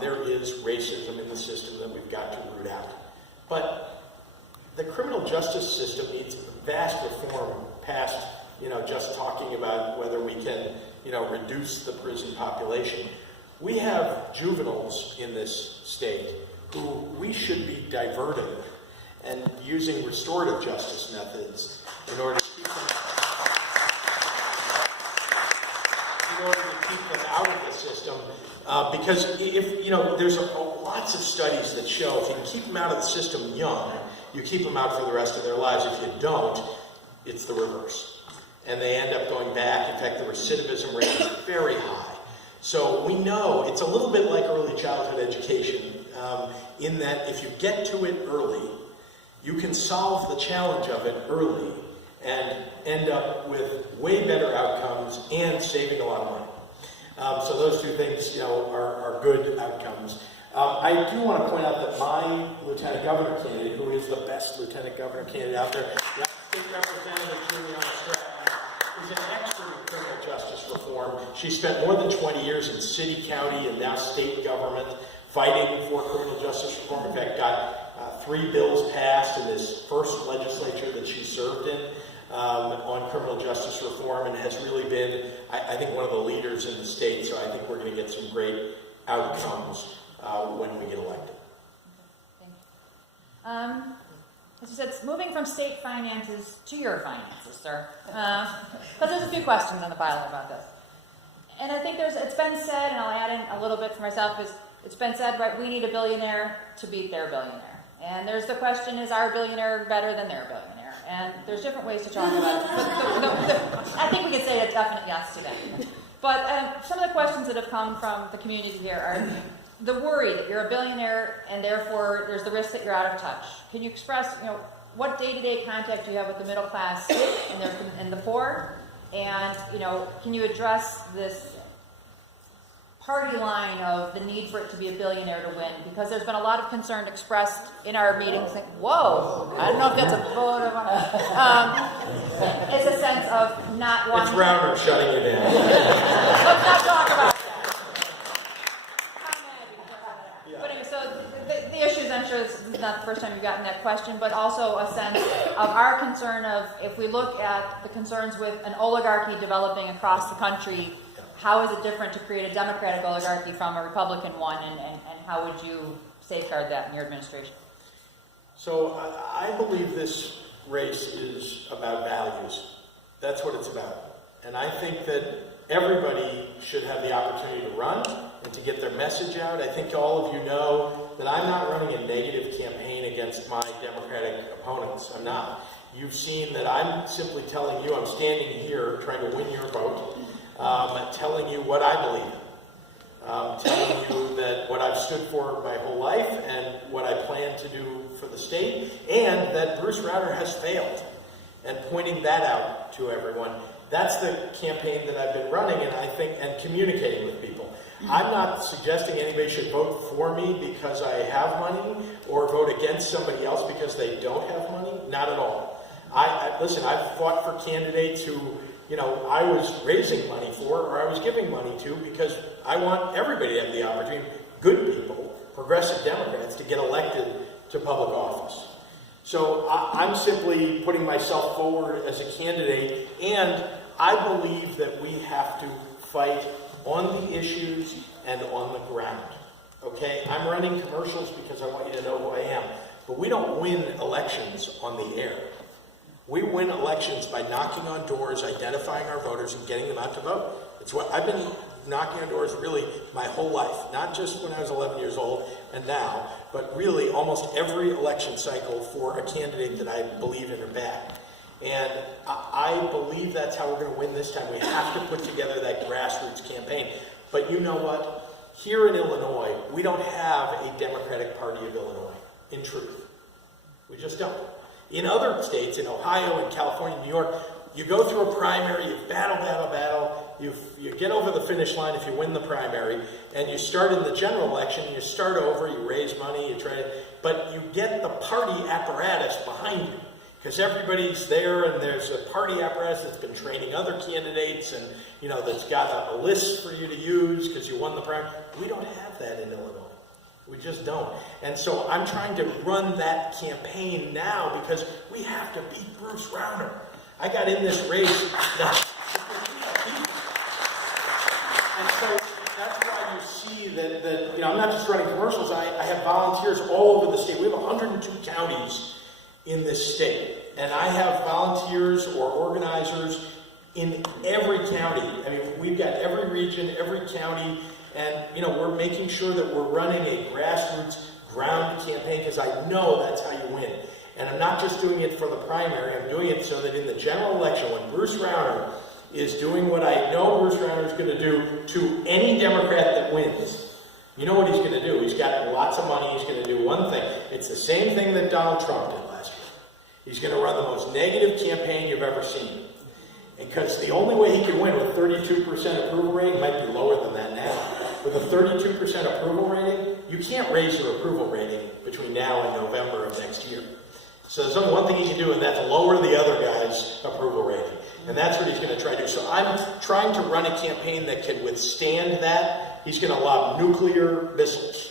there is racism in the system that we've got to root out. But the criminal justice system needs vast reform past, just talking about whether we can, reduce the prison population. We have juveniles in this state who we should be diverting and using restorative justice methods in order to keep them out of the system. Because if, there's lots of studies that show if you can keep them out of the system young, you keep them out for the rest of their lives. If you don't, it's the reverse. And they end up going back. In fact, the recidivism rate is very high. So we know it's a little bit like early childhood education, in that if you get to it early, you can solve the challenge of it early and end up with way better outcomes and saving a lot of money. So those two things, are good outcomes. I do want to point out that my lieutenant governor candidate, who is the best lieutenant governor candidate out there, State Representative Juliana Stratton, is an expert in criminal justice reform. She spent more than 20 years in city, county, and now state government fighting for criminal justice reform. In fact, got 3 bills passed in this first legislature that she served in on criminal justice reform, and has really been, I think, one of the leaders in the state. So I think we're going to get some great outcomes when we get elected. Thank you. As you said, it's moving from state finances to your finances, sir. But there's a few questions on the ballot about this. And I think it's been said, and I'll add in a little bit for myself, it's been said, right, we need a billionaire to beat their billionaire. And there's the question, is our billionaire better than their billionaire? And there's different ways to talk about it. I think we can say a definite yes to that. But some of the questions that have come from the community here are the worry that you're a billionaire and therefore there's the risk that you're out of touch. Can you express, what day-to-day contact do you have with the middle class and the poor? And, can you address this party line of the need for it to be a billionaire to win? Because there's been a lot of concern expressed in our meetings. Like, whoa, I don't know if that's a vote or what. It's a sense of not wanting. It's Rauner shutting you down. Let's not talk about that. But anyway, so the issues, I'm sure this is not the first time you've gotten that question, but also a sense of our concern of, if we look at the concerns with an oligarchy developing across the country, how is it different to create a Democratic oligarchy from a Republican one, and how would you safeguard that in your administration? So I believe this race is about values. That's what it's about. And I think that everybody should have the opportunity to run and to get their message out. I think all of you know that I'm not running a negative campaign against my Democratic opponents. I'm not. You've seen that I'm simply telling you, I'm standing here trying to win your vote, telling you what I believe in, telling you that what I've stood for my whole life and what I plan to do for the state, and that Bruce Rauner has failed, and pointing that out to everyone. That's the campaign that I've been running, and I think, and communicating with people. I'm not suggesting anybody should vote for me because I have money, or vote against somebody else because they don't have money. Not at all. Listen, I've fought for candidates who, I was raising money for, or I was giving money to, because I want everybody to have the opportunity, good people, progressive Democrats, to get elected to public office. So I'm simply putting myself forward as a candidate, and I believe that we have to fight on the issues and on the ground. Okay? I'm running commercials because I want you to know who I am. But we don't win elections on the air. We win elections by knocking on doors, identifying our voters, and getting them out to vote. It's what I've been knocking on doors really my whole life, not just when I was 11 years old and now, but really almost every election cycle for a candidate that I believe in or back. And I believe that's how we're going to win this time. We have to put together that grassroots campaign. But you know what? Here in Illinois, we don't have a Democratic Party of Illinois, in truth. We just don't. In other states, in Ohio and California, New York, you go through a primary, you battle, you get over the finish line if you win the primary, and you start in the general election, you start over, you raise money, but you get the party apparatus behind you. Because everybody's there, and there's a party apparatus that's been training other candidates, and that's got a list for you to use because you won the primary. We don't have that in Illinois. We just don't. And so I'm trying to run that campaign now because we have to beat Bruce Rauner. I got in this race. And so that's why you see that I'm not just running commercials. I have volunteers all over the state. We have 102 counties in this state. And I have volunteers or organizers in every county. I mean, we've got every region, every county, and we're making sure that we're running a grassroots ground campaign because I know that's how you win. And I'm not just doing it for the primary, I'm doing it so that in the general election, when Bruce Rauner is doing what I know Bruce Rauner is going to do to any Democrat that wins, you know what he's going to do. He's got lots of money, he's going to do one thing. It's the same thing that Donald Trump did last year. He's going to run the most negative campaign you've ever seen. Because the only way he can win with 32% approval rating, might be lower than that now, with a 32% approval rating, you can't raise your approval rating between now and November of next year. So there's only one thing he can do, and that's lower the other guy's approval rating. And that's what he's going to try to do. So I'm trying to run a campaign that can withstand that. He's going to lob nuclear missiles.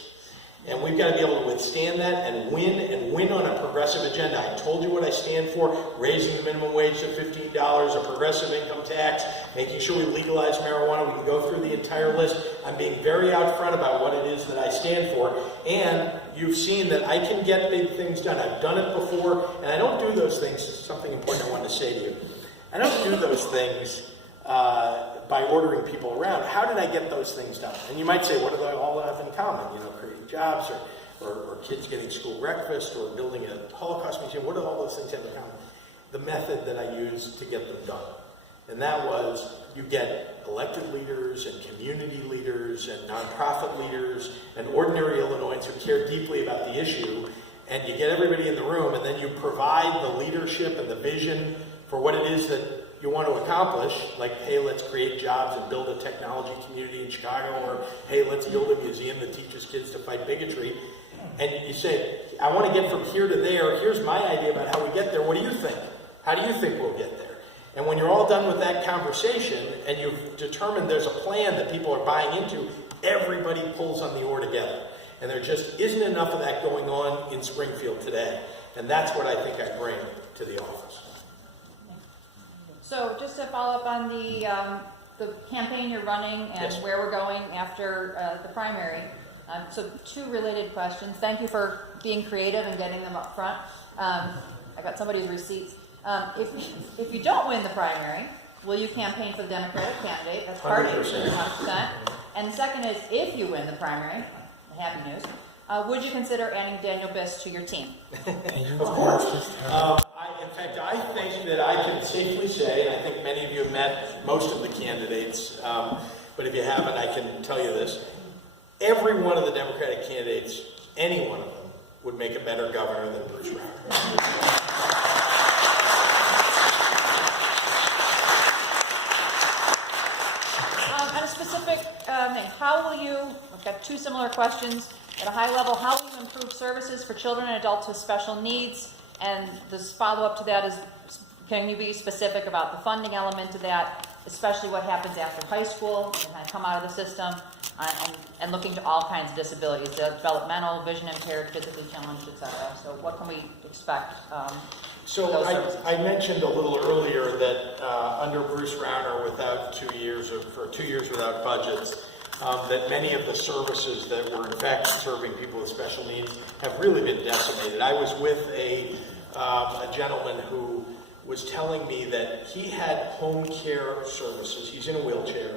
And we've got to be able to withstand that and win on a progressive agenda. I told you what I stand for, raising the minimum wage to $15, a progressive income tax, making sure we legalize marijuana. We can go through the entire list. I'm being very out front about what it is that I stand for. And you've seen that I can get big things done. I've done it before, and I don't do those things. This is something important I wanted to say to you. I don't do those things by ordering people around. How did I get those things done? And you might say, what do they all have in common? Creating jobs or kids getting school breakfast or building a Holocaust museum. What do all those things have in common? The method that I used to get them done. And that was you get elected leaders and community leaders and nonprofit leaders and ordinary Illinoisans who care deeply about the issue, and you get everybody in the room, and then you provide the leadership and the vision for what it is that you want to accomplish, like, hey, let's create jobs and build a technology community in Chicago, or hey, let's build a museum that teaches kids to fight bigotry. And you say, I want to get from here to there. Here's my idea about how we get there. What do you think? How do you think we'll get there? And when you're all done with that conversation and you've determined there's a plan that people are buying into, everybody pulls on the oar together. And there just isn't enough of that going on in Springfield today. And that's what I think I bring to the office. So just to follow up on the campaign you're running and Yes. where we're going after the primary. So two related questions. Thank you for being creative and getting them up front. I got somebody's receipts. If you don't win the primary, will you campaign for the Democratic candidate? That's part of it, 100%. And the second is, if you win the primary, the happy news, would you consider adding Daniel Biss to your team? Of course. In fact, I think that I can safely say, and I think many of you have met most of the candidates, but if you haven't, I can tell you this. Every one of the Democratic candidates, any one of them, would make a better governor than Bruce Rauner. On a specific thing, how will you, I've got two similar questions. At a high level, how will you improve services for children and adults with special needs? And this follow-up to that is, can you be specific about the funding element of that, especially what happens after high school and kind of come out of the system, and looking to all kinds of disabilities, developmental, vision impaired, physically challenged, etc. So what can we expect? So I mentioned a little earlier that under Bruce Rauner, without 2 years, or for 2 years without budgets, that many of the services that were in fact serving people with special needs have really been decimated. I was with a gentleman who was telling me that he had home care services. He's in a wheelchair.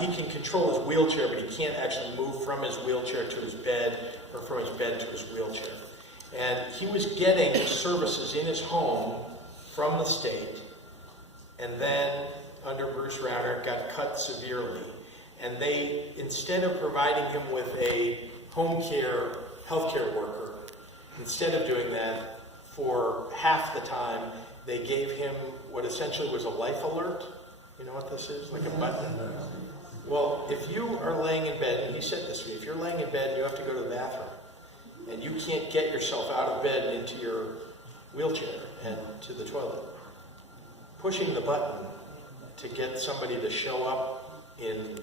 He can control his wheelchair, but he can't actually move from his wheelchair to his bed or from his bed to his wheelchair. And he was getting services in his home from the state, and then under Bruce Rauner got cut severely. And they, instead of providing him with a home care healthcare worker, instead of doing that, for half the time, they gave him what essentially was a life alert. You know what this is? Like a button. Well, if you are laying in bed, and he said this to me, if you're laying in bed and you have to go to the bathroom, and you can't get yourself out of bed and into your wheelchair and to the toilet, pushing the button to get somebody to show up in,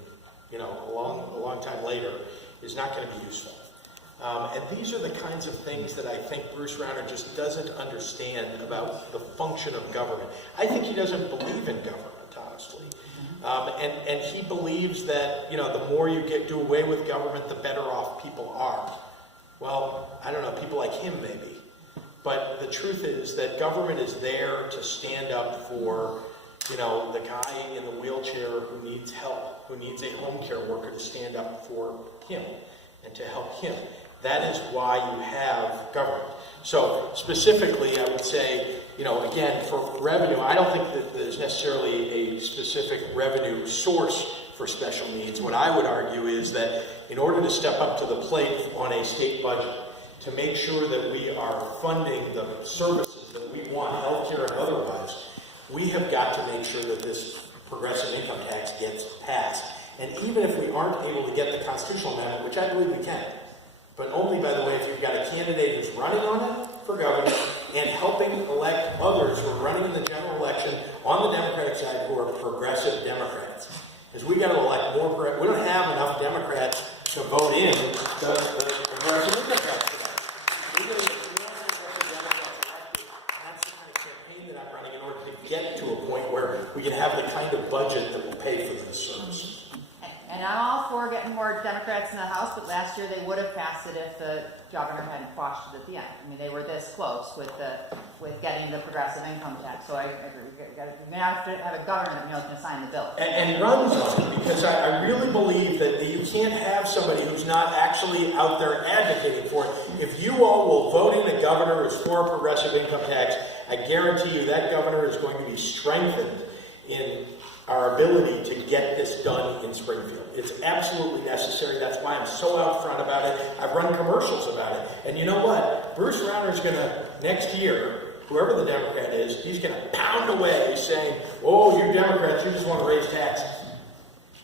a long time later is not going to be useful. And these are the kinds of things that I think Bruce Rauner just doesn't understand about the function of government. I think he doesn't believe in government, honestly. And he believes that, the more you do away with government, the better off people are. Well, I don't know, people like him maybe. But the truth is that government is there to stand up for, the guy in the wheelchair who needs help, who needs a home care worker to stand up for him and to help him. That is why you have government. So specifically, I would say, again, for revenue, I don't think that there's necessarily a specific revenue source for special needs. What I would argue is that in order to step up to the plate on a state budget, to make sure that we are funding the services that we want, healthcare and otherwise, we have got to make sure that this progressive income tax gets passed. And even if we aren't able to get the constitutional amendment, which I believe we can, but only, by the way, if you've got a candidate who's running on it for governor and helping elect others who are running in the general election on the Democratic side who are progressive Democrats. Because we got to elect more, we don't have enough Democrats to vote in the progressive income tax today. We want progressive Democrats elected. That's the kind of campaign that I'm running in order to get to a point where we can have the kind of budget that will pay for this service. And I'm all for getting more Democrats in the House, but last year they would have passed it if the governor hadn't quashed it at the end. I mean, they were this close with getting the progressive income tax. So I agree. You're going to have to have a governor that knows going to sign the bill. And runs on it, because I really believe that you can't have somebody who's not actually out there advocating for it. If you all will vote in a governor who's for a progressive income tax, I guarantee you that governor is going to be strengthened in our ability to get this done in Springfield. It's absolutely necessary. That's why I'm so out front about it. I've run commercials about it. And you know what? Bruce Rauner is going to, next year, whoever the Democrat is, he's going to pound away saying, oh, you Democrats, you just want to raise taxes.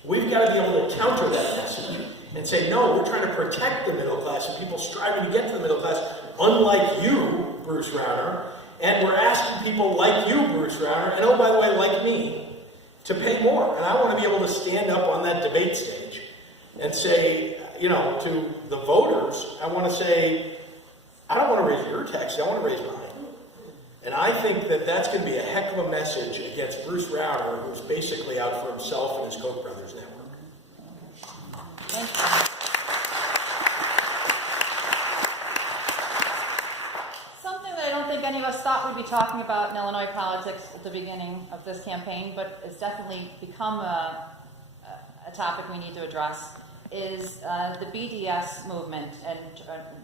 We've got to be able to counter that message and say, no, we're trying to protect the middle class and people striving to get to the middle class, unlike you, Bruce Rauner. And we're asking people like you, Bruce Rauner, and oh, by the way, like me, to pay more. And I want to be able to stand up on that debate stage and say, to the voters, I want to say, I don't want to raise your taxes, I want to raise mine. And I think that that's going to be a heck of a message against Bruce Rauner, who's basically out for himself and his Koch brothers network. Thank you. Any of us thought we'd be talking about in Illinois politics at the beginning of this campaign, but it's definitely become a topic we need to address, is the BDS movement and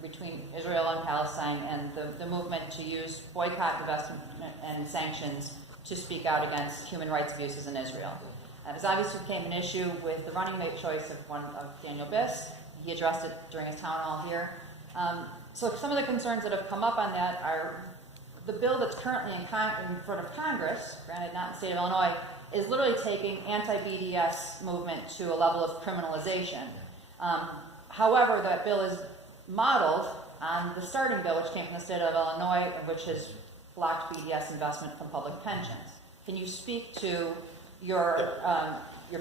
between Israel and Palestine, and the movement to use boycott, divestment, and sanctions to speak out against human rights abuses in Israel. It obviously became an issue with the running mate choice of Daniel Biss. He addressed it during his town hall here. So some of the concerns that have come up on that are the bill that's currently in front of Congress, granted not in the state of Illinois, is literally taking anti-BDS movement to a level of criminalization. However, that bill is modeled on the starting bill, which came from the state of Illinois, and which has blocked BDS investment from public pensions. Can you speak to your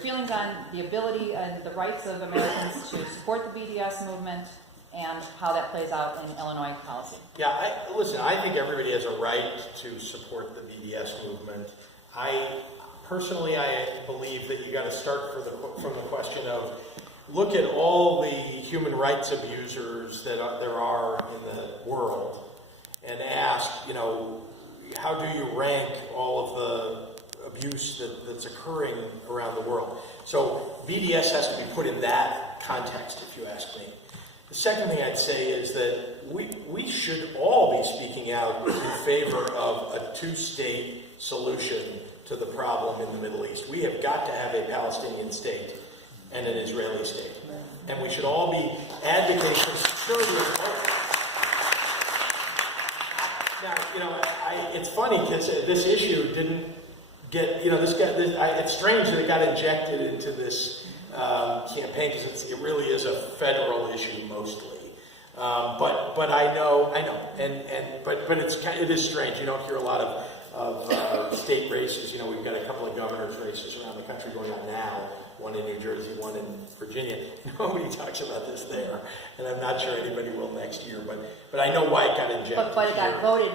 feelings on the ability and the rights of Americans to support the BDS movement, and how that plays out in Illinois policy? Yeah, I think everybody has a right to support the BDS movement. I believe that you got to start from the question of, look at all the human rights abusers that there are in the world, and ask, how do you rank all of the abuse that's occurring around the world? So BDS has to be put in that context, if you ask me. The second thing I'd say is that we should all be speaking out in favor of a two-state solution to the problem in the Middle East. We have got to have a Palestinian state and an Israeli state. And we should all be advocating for security of both. Now, it's funny because this issue didn't get, it's strange that it got injected into this campaign, because it really is a federal issue mostly. But I know, but it is strange. You don't hear a lot of state races. You know, we've got a couple of governors' races around the country going on now. One in New Jersey, one in Virginia. Nobody talks about this there, and I'm not sure anybody will next year. But I know why it got injected. But it got voted.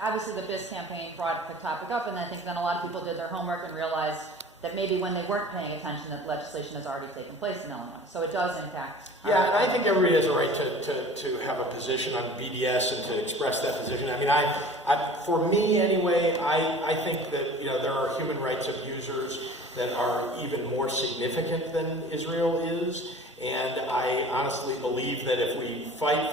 Obviously, the BIS campaign brought the topic up, and I think then a lot of people did their homework and realized that maybe when they weren't paying attention, that legislation has already taken place in Illinois. So it does impact. Yeah, and I think everybody has a right to have a position on BDS and to express that position. I mean, for me anyway, I think that, you know, there are human rights abusers that are even more significant than Israel is. And I honestly believe that if we fight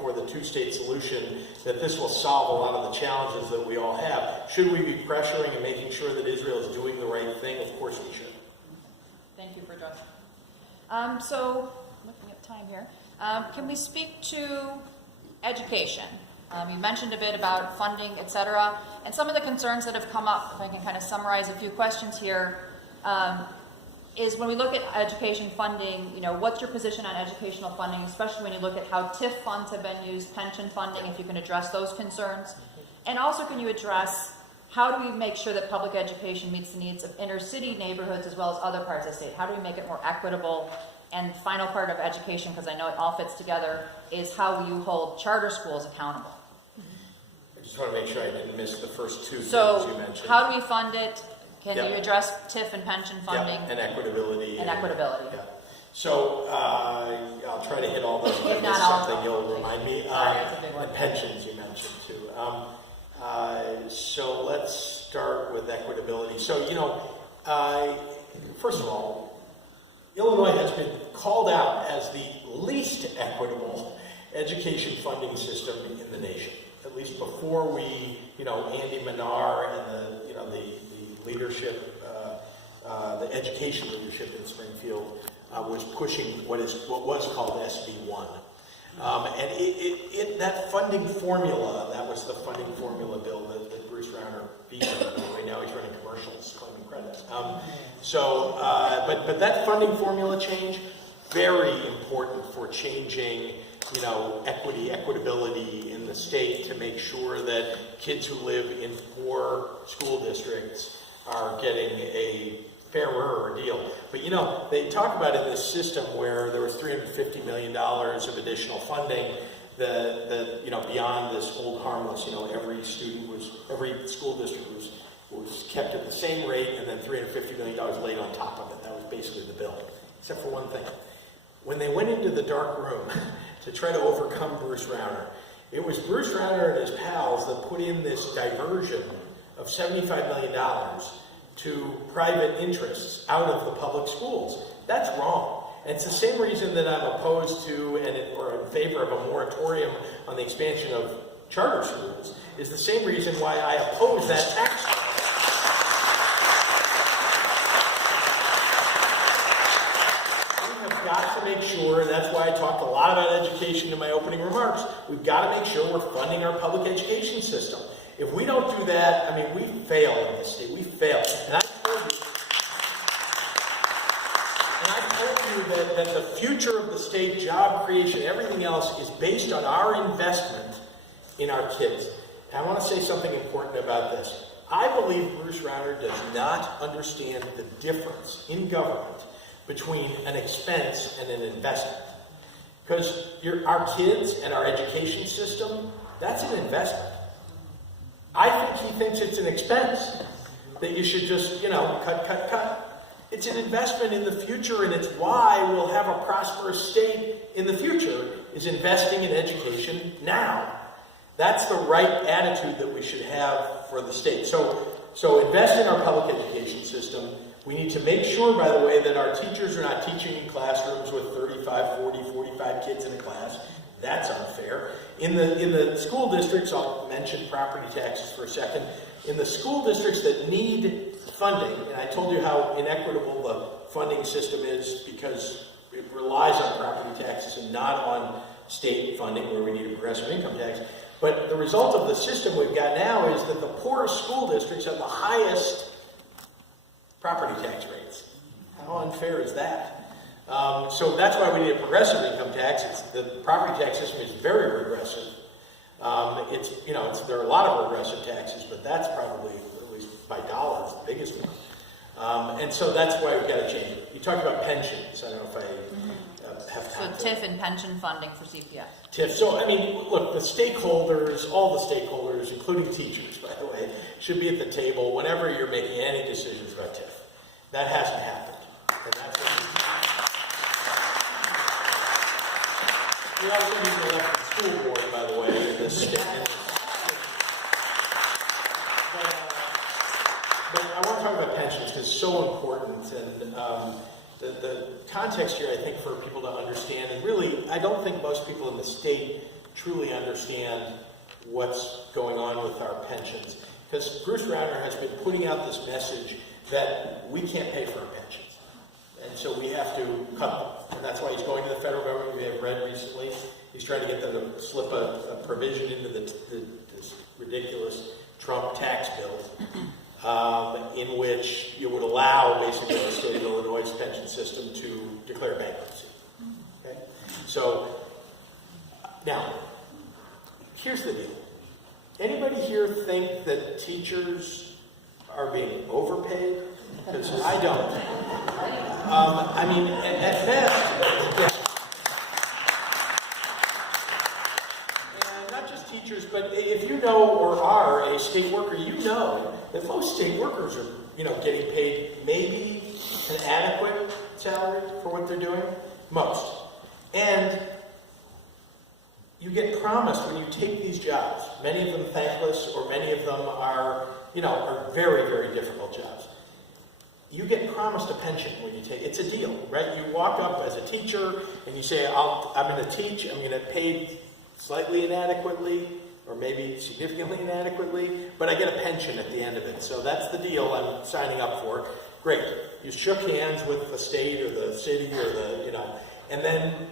for the two-state solution, that this will solve a lot of the challenges that we all have. Should we be pressuring and making sure that Israel is doing the right thing? Of course we should. Thank you for addressing. So, looking at time here, can we speak to education? You mentioned a bit about funding, et cetera, and some of the concerns that have come up, if I can kind of summarize a few questions here, is when we look at education funding, you know, what's your position on educational funding, especially when you look at how TIF funds have been used, pension funding, if you can address those concerns. And also, can you address how do we make sure that public education meets the needs of inner city neighborhoods as well as other parts of the state? How do we make it more equitable? And final part of education, because I know it all fits together, is how you hold charter schools accountable. I just want to make sure I didn't miss the first two things you mentioned. So, how do we fund it? Can you address TIF and pension funding? And equitability. And equitability. Yeah. So I'll try to hit all those. If not all, something you'll remind me. that's a big one. And pensions you mentioned too. So let's start with equitability. So, you know, first of all, Illinois has been called out as the least equitable education funding system in the nation. At least before we, you know, Andy Minar and the leadership, the education leadership in Springfield was pushing what was called SB1. And that funding formula, that was the funding formula bill that Bruce Rauner vetoed. Right now he's running commercials claiming credits. But that funding formula change, very important for changing, you know, equitability in the state to make sure that kids who live in poor school districts are getting a fairer deal. But, you know, they talk about in this system where there was $350 million of additional funding that you know, beyond this old harmless, you know, every school district was kept at the same rate, and then $350 million laid on top of it. That was basically the bill, except for one thing. When they went into the dark room to try to overcome Bruce Rauner, it was Bruce Rauner and his pals that put in this diversion of $75 million to private interests out of the public schools. That's wrong. And it's the same reason that I'm opposed to or in favor of a moratorium on the expansion of charter schools, is the same reason why I oppose that tax. We have got to make sure, and that's why I talked a lot about education in my opening remarks, we've got to make sure we're funding our public education system. If we don't do that, I mean, we fail in this state. We fail. And I told you that the future of the state, job creation, everything else is based on our investment in our kids. And I want to say something important about this. I believe Bruce Rauner does not understand the difference in government between an expense and an investment. Because our kids and our education system, that's an investment. I think he thinks it's an expense, that you should just, you know, cut. It's an investment in the future, and it's why we'll have a prosperous state in the future, is investing in education now. That's the right attitude that we should have for the state. So invest in our public education system. We need to make sure, by the way, that our teachers are not teaching in classrooms with 35, 40, 45 kids in a class. That's unfair. In the school districts, I'll mention property taxes for a second. In the school districts that need funding, and I told you how inequitable the funding system is because it relies on property taxes and not on state funding where we need a progressive income tax. But the result of the system we've got now is that the poorest school districts have the highest property tax rates. How unfair is that? So that's why we need a progressive income tax. The property tax system is very regressive. There are a lot of regressive taxes, but that's probably, at least by dollars, the biggest one. And so that's why we've got to change it. You talked about pensions. I don't know if I have time. So TIF and pension funding for CPS. TIF. So, I mean, look, the stakeholders, all the stakeholders, including teachers, by the way, should be at the table whenever you're making any decisions about TIF. That hasn't happened. And that's what we also need to elect the school board, by the way, in this state. But I want to talk about pensions because it's so important, and the context here, I think, for people to understand, and really, I don't think most people in the state truly understand what's going on with our pensions. Because Bruce Rauner has been putting out this message that we can't pay for our pensions. And so we have to cut them. And that's why he's going to the federal government. We have read recently, he's trying to get them to slip a provision into this ridiculous Trump tax bill, in which you would allow basically the state of Illinois' pension system to declare bankruptcy. Okay? So, now, here's the deal. Anybody here think that teachers are being overpaid? Because I don't. I mean, at best, yeah. And not just teachers, but if you know or are a state worker, you know that most state workers are, getting paid maybe an adequate salary for what they're doing. Most. And you get promised when you take these jobs, many of them thankless, or many of them are very, very difficult jobs. You get promised a pension when you take it. It's a deal, right? You walk up as a teacher and you say, I'm going to teach, I'm going to pay slightly inadequately, or maybe significantly inadequately, but I get a pension at the end of it. So that's the deal I'm signing up for. Great. You shook hands with the state or the city or and then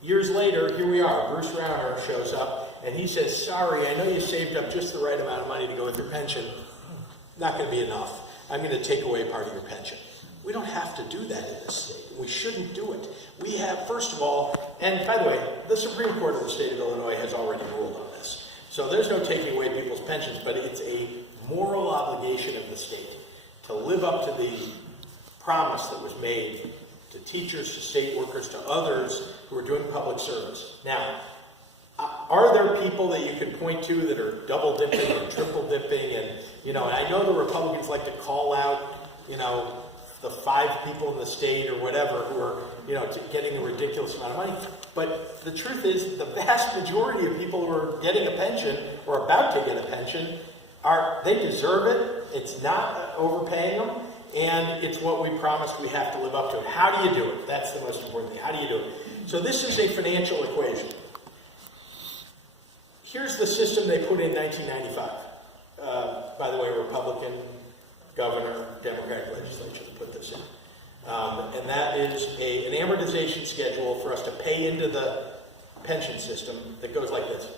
years later, here we are. Bruce Rauner shows up and he says, sorry, I know you saved up just the right amount of money to go with your pension. Not going to be enough. I'm going to take away part of your pension. We don't have to do that in this state. We shouldn't do it. We have, first of all, and by the way, the Supreme Court of the state of Illinois has already ruled on this. So there's no taking away people's pensions, but it's a moral obligation of the state to live up to the promise that was made to teachers, to state workers, to others who are doing public service. Now, are there people that you can point to that are double dipping and triple dipping and I know the Republicans like to call out, the 5 people in the state or whatever who are, getting a ridiculous amount of money. But the truth is the vast majority of people who are getting a pension or about to get a pension they deserve it. It's not overpaying them. And it's what we promised we have to live up to. How do you do it? That's the most important thing. How do you do it? So this is a financial equation. Here's the system they put in 1995. By the way, Republican governor, Democratic legislature that put this in. And that is an amortization schedule for us to pay into the pension system that goes like this.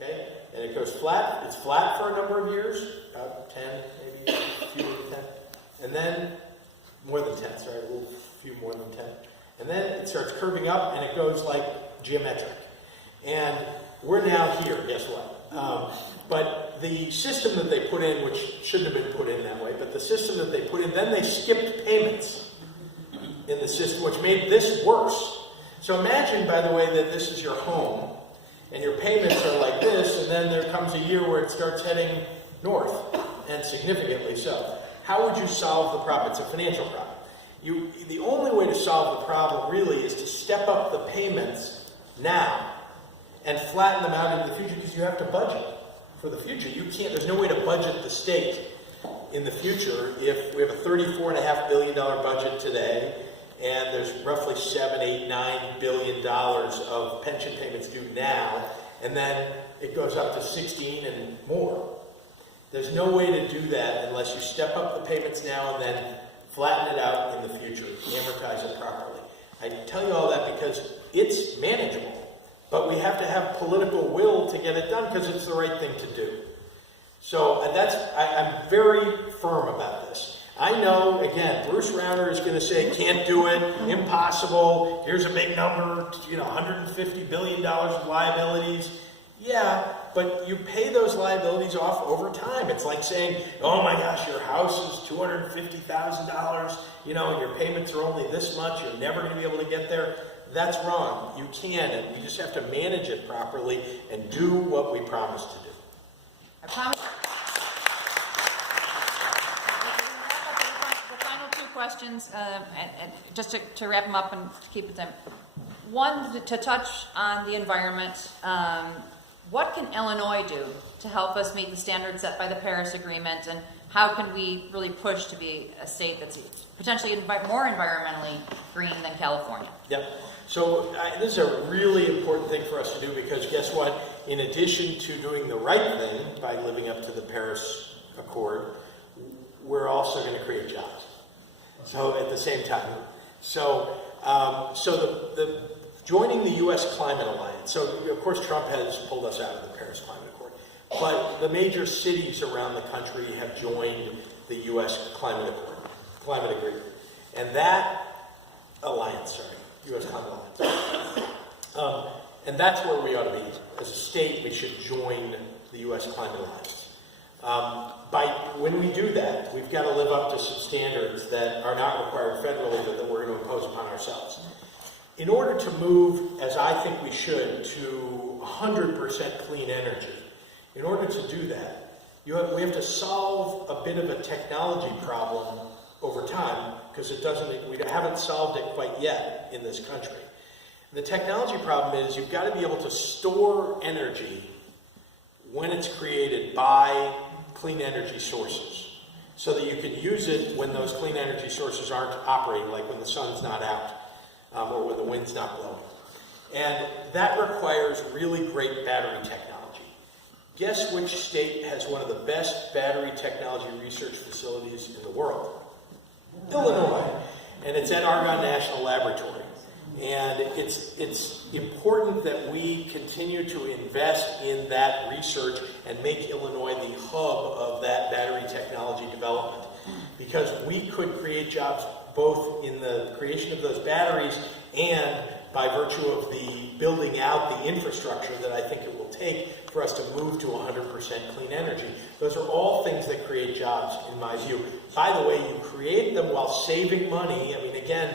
Okay? And it goes flat. It's flat for a number of years, 10, maybe fewer than 10. And then, more than 10, sorry, a few more than 10. And then it starts curving up and it goes like geometric. And we're now here, guess what? But the system that they put in, which shouldn't have been put in that way, but the system that they put in, then they skipped payments in the system, which made this worse. So imagine, by the way, that this is your home, and your payments are like this, and then there comes a year where it starts heading north, and significantly so. How would you solve the problem? It's a financial problem. The only way to solve the problem, really, is to step up the payments now and flatten them out into the future, because you have to budget for the future. You can't, there's no way to budget the state in the future if we have a $34.5 billion budget today, and there's roughly $7, $8, $9 billion of pension payments due now, and then it goes up to 16 and more. There's no way to do that unless you step up the payments now and then flatten it out in the future, amortize it properly. I tell you all that because it's manageable. But we have to have political will to get it done because it's the right thing to do. So I'm very firm about this. I know, again, Bruce Rauner is going to say, can't do it, impossible, here's a big number, $150 billion of liabilities. Yeah, but you pay those liabilities off over time. It's like saying, oh my gosh, your house is $250,000, and your payments are only this much, you're never going to be able to get there. That's wrong. You can, and you just have to manage it properly and do what we promised to do. I promise. The final two questions, and just to wrap them up and to keep it time. One, to touch on the environment. What can Illinois do to help us meet the standards set by the Paris Agreement, and how can we really push to be a state that's potentially more environmentally green than California? Yep. So this is a really important thing for us to do, because guess what? In addition to doing the right thing by living up to the Paris Accord, we're also going to create jobs. So at the same time. So the joining the U.S. Climate Alliance. So of course Trump has pulled us out of the Paris Climate Accord, but the major cities around the country have joined the U.S. Climate Agreement, and that alliance, U.S. Climate Alliance. And that's where we ought to be. As a state, we should join the U.S. Climate Alliance. When we do that, we've got to live up to some standards that are not required federally, but that we're going to impose upon ourselves. In order to move, as I think we should, to 100% clean energy, in order to do that, we have to solve a bit of a technology problem over time, because we haven't solved it quite yet in this country. The technology problem is you've got to be able to store energy when it's created by clean energy sources, so that you can use it when those clean energy sources aren't operating, like when the sun's not out or when the wind's not blowing. And that requires really great battery technology. Guess which state has one of the best battery technology research facilities in the world? Illinois. And it's at Argonne National Laboratory. And it's important that we continue to invest in that research and make Illinois the hub of that battery technology development. Because we could create jobs both in the creation of those batteries and by virtue of the building out the infrastructure that I think it will take for us to move to 100% clean energy. Those are all things that create jobs, in my view. By the way, you create them while saving money. I mean, again,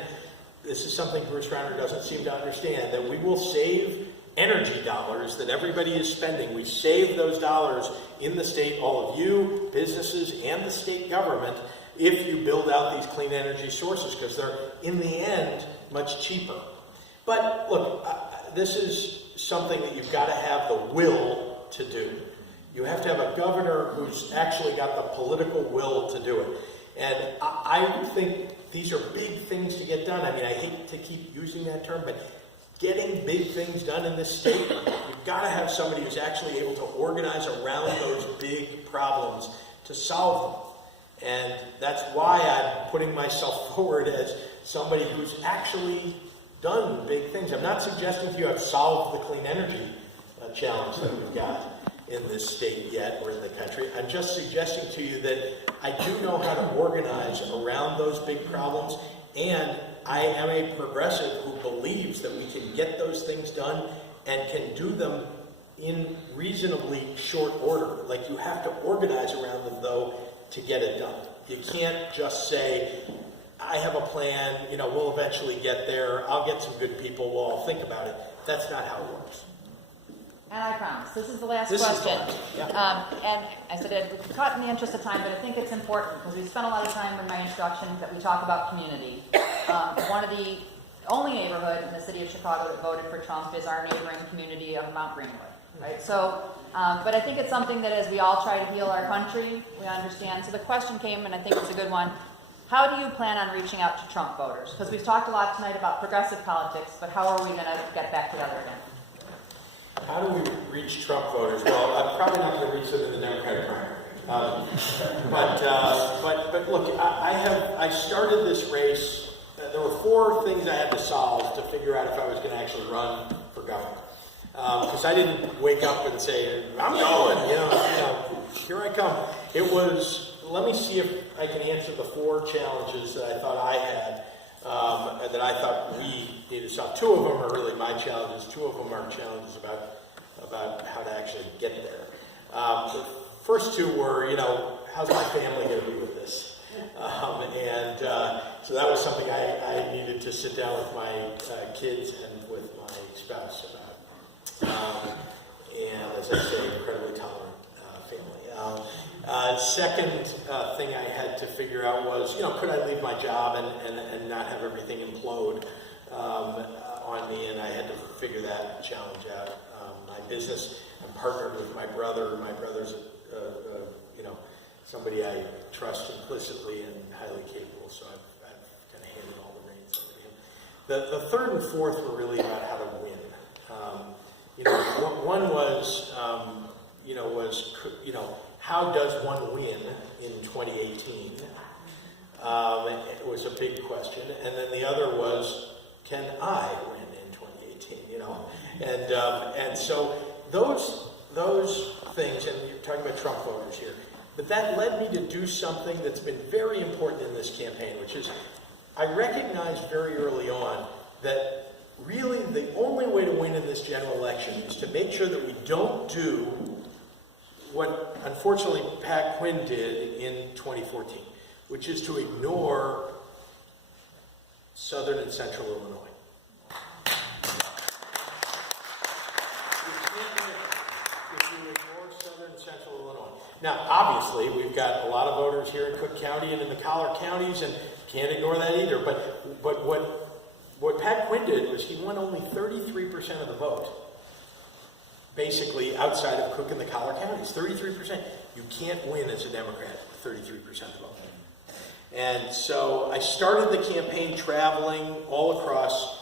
this is something Bruce Rauner doesn't seem to understand, that we will save energy dollars that everybody is spending. We save those dollars in the state, all of you, businesses, and the state government, if you build out these clean energy sources, because they're, in the end, much cheaper. But look, this is something that you've got to have the will to do. You have to have a governor who's actually got the political will to do it. And I think these are big things to get done. I mean, I hate to keep using that term, but getting big things done in this state, you've got to have somebody who's actually able to organize around those big problems to solve them. And that's why I'm putting myself forward as somebody who's actually done big things. I'm not suggesting to you I've solved the clean energy challenge that we've got in this state yet, or in the country. I'm just suggesting to you that I do know how to organize around those big problems, and I am a progressive who believes that we can get those things done and can do them in reasonably short order. Like, you have to organize around them, though, to get it done. You can't just say, I have a plan, we'll eventually get there, I'll get some good people, we'll all think about it. That's not how it works. And I promise, this is the last question. Yeah. And I said it cut in the interest of time, but I think it's important because we spent a lot of time in my introduction that we talk about community. One of the only neighborhood in the city of Chicago that voted for Trump is our neighboring community of Mount Greenwood. Right? So, but I think it's something that as we all try to heal our country, we understand. So the question came, and I think it's a good one. How do you plan on reaching out to Trump voters? Because we've talked a lot tonight about progressive politics, but how are we going to get back together again? How do we reach Trump voters? Well, I'm probably not going to reach them in the Democratic primary. But look, I started this race. There were 4 things I had to solve to figure out if I was going to actually run for governor. Because I didn't wake up and say, I'm going, here I come. It was, let me see if I can answer the 4 challenges that I thought I had, and that I thought we needed to solve. 2 of them are really my challenges. 2 of them are challenges about how to actually get there. The first 2 were, how's my family going to be with this? So that was something I needed to sit down with my kids and with my spouse about. And as I say, incredibly tolerant family. Second thing I had to figure out was, could I leave my job and not have everything implode on me? And I had to figure that challenge out. My business, I'm partnered with my brother. My brother's somebody I trust implicitly and highly capable, so I've kind of handed all the reins over to him. The third and fourth were really about how to win. One was, how does one win in 2018? It was a big question. And then the other was, can I win in 2018? And so those things, and you're talking about Trump voters here, but that led me to do something that's been very important in this campaign, which is I recognized very early on that really the only way to win in this general election is to make sure that we don't do what unfortunately Pat Quinn did in 2014, which is to ignore southern and central Illinois. Central Illinois. Now, obviously, we've got a lot of voters here in Cook County and in the collar counties, and can't ignore that either. But what Pat Quinn did was he won only 33% of the vote, basically outside of Cook and the collar counties. 33%. You can't win as a Democrat with 33% of the vote. And so I started the campaign traveling all across